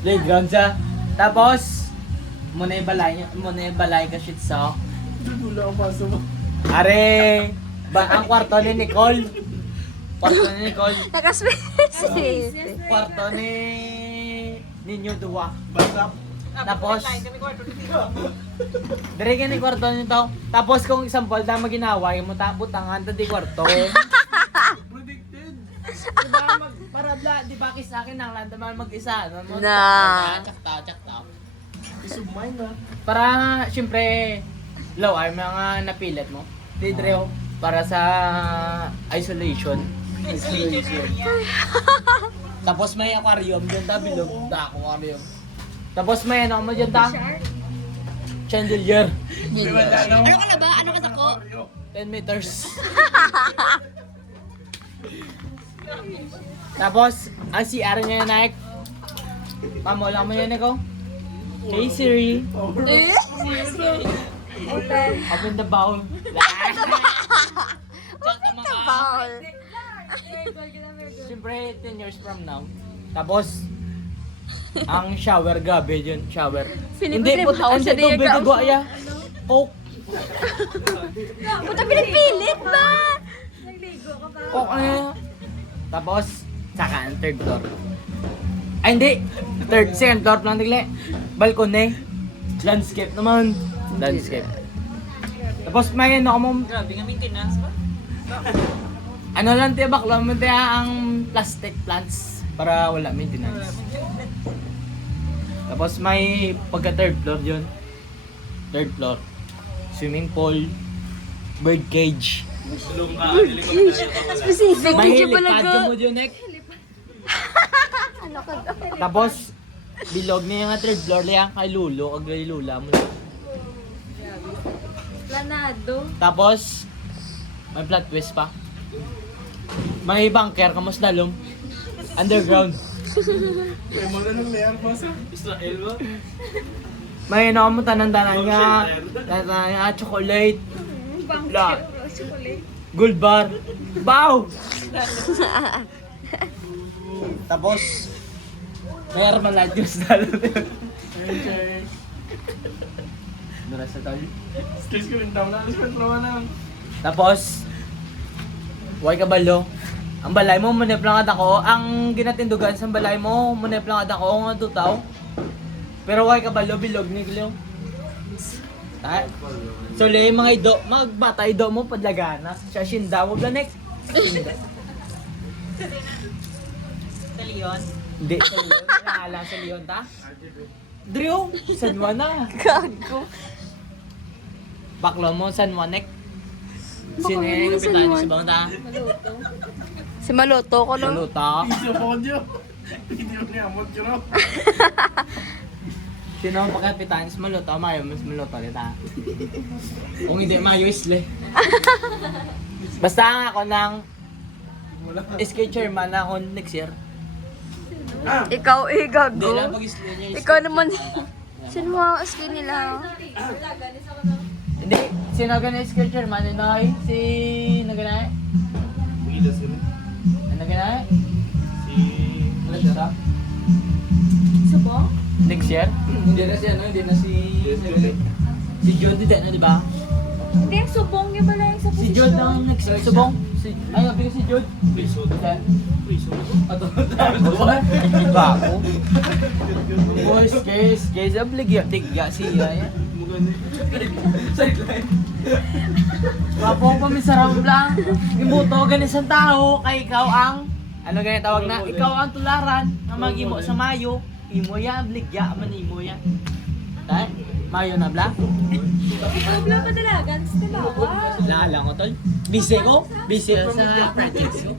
Playground siya. Tapos, muna yung balay ka shit sa. Wala akong paso mo. Are, ang kwarto ni Nicole. Kwarto ni Nicole. Naka-specific. Kwarto ni ninyo duwa. Basta. Tapos, dire ka ni kwarto nito. Tapos kung example na maginawa, yung butangan ta di kwarto. Predicted. Diba, para di ba sa akin nang landa man mag-isa. Na. Tsakta. Peace of mind ah. Para, syempre, low ay mga napilit mo. Di Dreo, para sa isolation. Tapos may aquarium dyan ta, bilog na aquarium. Tapos may ano mo dyan ta? Chandelier. Ano ka na ba? Ano ka sako? 10 meters. Tapos, ang CR niya yung Nike. Pamola mo yan ikaw. Hey Siri, open the bowl. Bawal. Siyempre, 10 years from now. Tapos, ang shower, gabi yun, shower. Pinipilim puta, house sa hindi, tubig, Diego. igo, aya. Coke. Puta, pinipilit ba? Coke, ano. Tapos, saka ang third floor. Ay, hindi. Second floor lang tigli. Balcony. Landscape naman. Landscape. Tapos may ano mo. Grabe nga maintenance ba? Ano lang tiya bakla mo tiya ang plastic plants para wala maintenance. Tapos may pagka third floor yun. Third floor. Swimming pool. Bird cage. Specific. May Hindi pala helipad ko. mo dyan, Nick. Ano ka daw? Tapos, bilog niya yung third floor liya kay Lulo. Kag kay Lula mo. Planado. Tapos, may plot twist pa. May bunker, kamusta dalom? Underground. May mga nang layer pa sa Israel ba? May ano mo tanan-tanan nga. Tanan nga, chocolate. La. Gold bar. Bow! Tapos, may Armalad yung dalom. Dura sa tol. Skills ko rin daw na. Alas ko na. Tapos, huwag kabalo. Ang balay mo, munip lang at ako. Ang ginatindugan sa balay mo, munip lang at ako nga tutaw. Pero huwag kabalo, bilog ni Gleo. So, lay mga ido, magbata ido mo, padlagana. Siya shinda mo, blanek. Shinda. Sa Leon? Hindi, sa Leon. Nakala sa Leon, ta? Drew, San Juan na. Gago. Baklo mo, San Juanek. Sino Baklo yung mo, kapitan San niyo Juan. sa bang ta? Si Maluto ko lang. Saluta. Piso po nyo. Hindi mo niya amot yun oh. Sino ang pagkapitan sa maluto? Mayo, mas maluto kita. Kung hindi, mayo isle. Basta nga ako ng SK chairman ako next year. Ikaw, Hindi gago. lang pag-isle niya. Ikaw naman. Sino mo ang skin nila? Hindi, sino ganun SK chairman? Inoy? Si... Naganay? Pagila sila. Naganay? Si... Ano siya? Subong? Next year? Hindi na si ano, hindi na si... Si John, di na, di ba? Hindi, subong niya pala yung sa Si John ang next year. Subong? Ay, sabi ko si John. Piso. Then, Piso. Bago. Boys, case, obligya, digya siya yan. Mugani. Wapo pa may sarap lang. Imuto, ganisan tao, kay ikaw ang, ano ganyan tawag na, ikaw ang tularan, na mag-imo sa mayo, imo ya, obligya, man imo ya. Tay, mayo na bla? Wala pa dalagan sa dalawa. Lala ko tol. Busy ko sa projects ko.